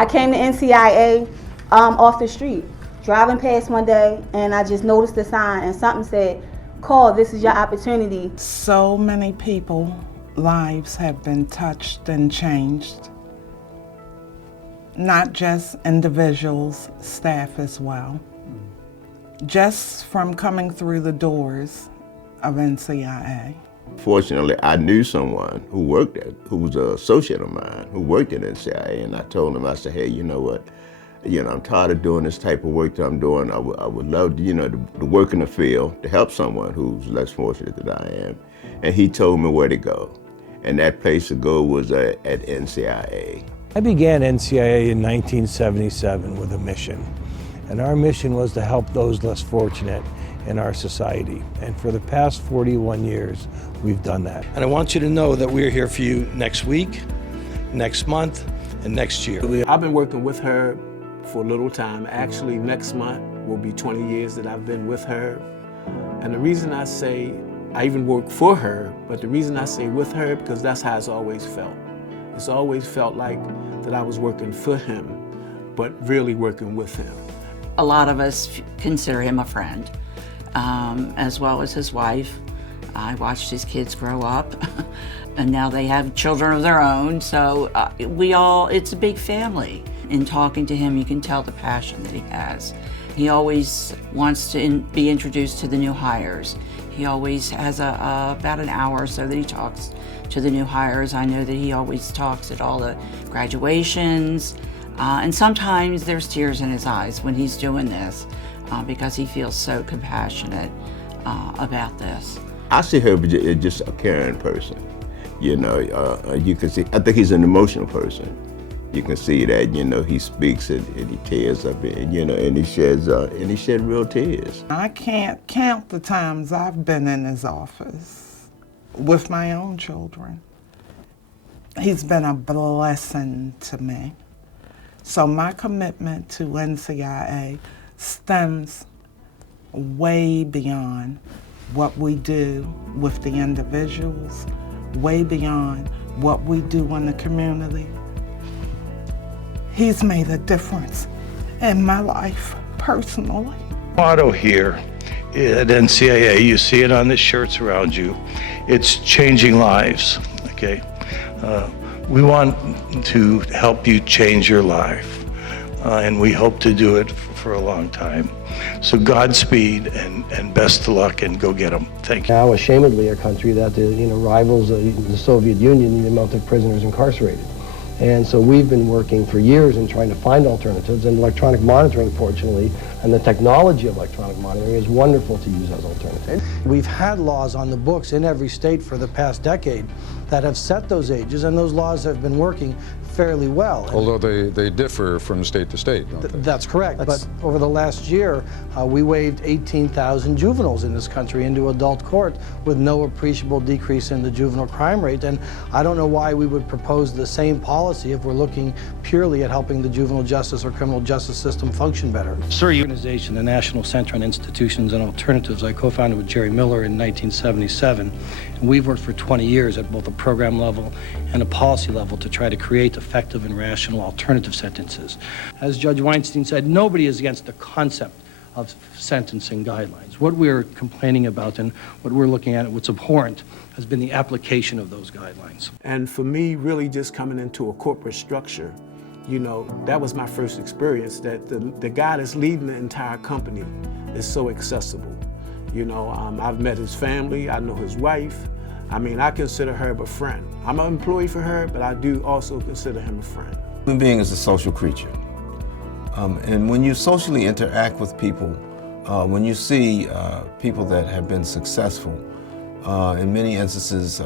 I came to NCIA off the street, driving past one day, and I just noticed the sign, and something said, "Call, this is your opportunity." So many people, lives have been touched and changed. Not just individuals, staff as well. Just from coming through the doors of NCIA. Fortunately, I knew someone who worked at, who was an associate of mine, who worked at NCIA, and I told him, I said, hey, you know what? I'm tired of doing this type of work that I'm doing. I would love to, to work in the field to help someone who's less fortunate than I am. And he told me where to go. And that place to go was at NCIA. I began NCIA in 1977 with a mission. And our mission was to help those less fortunate in our society. And for the past 41 years, we've done that. And I want you to know that we're here for you next week, next month, and next year. I've been working with her for a little time. Actually, next month will be 20 years that I've been with her. And the reason I say I even work for her, but the reason I say with her, because that's how it's always felt. It's always felt like that I was working for him, but really working with him. A lot of us consider him a friend, as well as his wife. I watched his kids grow up, and now they have children of their own, so it's a big family. In talking to him, you can tell the passion that he has. He always wants to be introduced to the new hires. He always has about an hour or so that he talks to the new hires. I know that he always talks at all the graduations, and sometimes there's tears in his eyes when he's doing this because he feels so compassionate about this. I see her as just a caring person. You can see, I think he's an emotional person. You can see that, he speaks and he tears up and he shed real tears. I can't count the times I've been in his office with my own children. He's been a blessing to me. So my commitment to NCIA stems way beyond what we do with the individuals, way beyond what we do in the community. He's made a difference in my life, personally. Motto here at NCAA, you see it on the shirts around you, it's changing lives, okay? We want to help you change your life, and we hope to do it for a long time. So Godspeed and best of luck, and go get them. Thank you. Now, ashamedly, a country that rivals the Soviet Union in the amount of prisoners incarcerated. And so we've been working for years in trying to find alternatives, and electronic monitoring, fortunately, and the technology of electronic monitoring is wonderful to use as alternatives. We've had laws on the books in every state for the past decade that have set those ages, and those laws have been working fairly well. Although they differ from state to state, don't they? That's correct. But over the last year, we waived 18,000 juveniles in this country into adult court with no appreciable decrease in the juvenile crime rate. And I don't know why we would propose the same policy if we're looking purely at helping the juvenile justice or criminal justice system function better. Sir, your organization, the National Center on Institutions and Alternatives, I co-founded with Jerry Miller in 1977. And we've worked for 20 years at both a program level and a policy level to try to create effective and rational alternative sentences. As Judge Weinstein said, nobody is against the concept of sentencing guidelines. What we're complaining about and what we're looking at, what's abhorrent, has been the application of those guidelines. And for me, really just coming into a corporate structure, that was my first experience, that the guy that's leading the entire company is so accessible. I've met his family, I know his wife. I consider her a friend. I'm an employee for her, but I do also consider him a friend. Human being is a social creature. And when you socially interact with people, when you see people that have been successful, in many instances,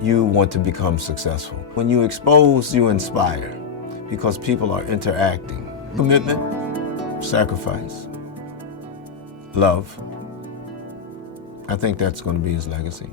you want to become successful. When you expose, you inspire, because people are interacting. Commitment, sacrifice, love. I think that's going to be his legacy.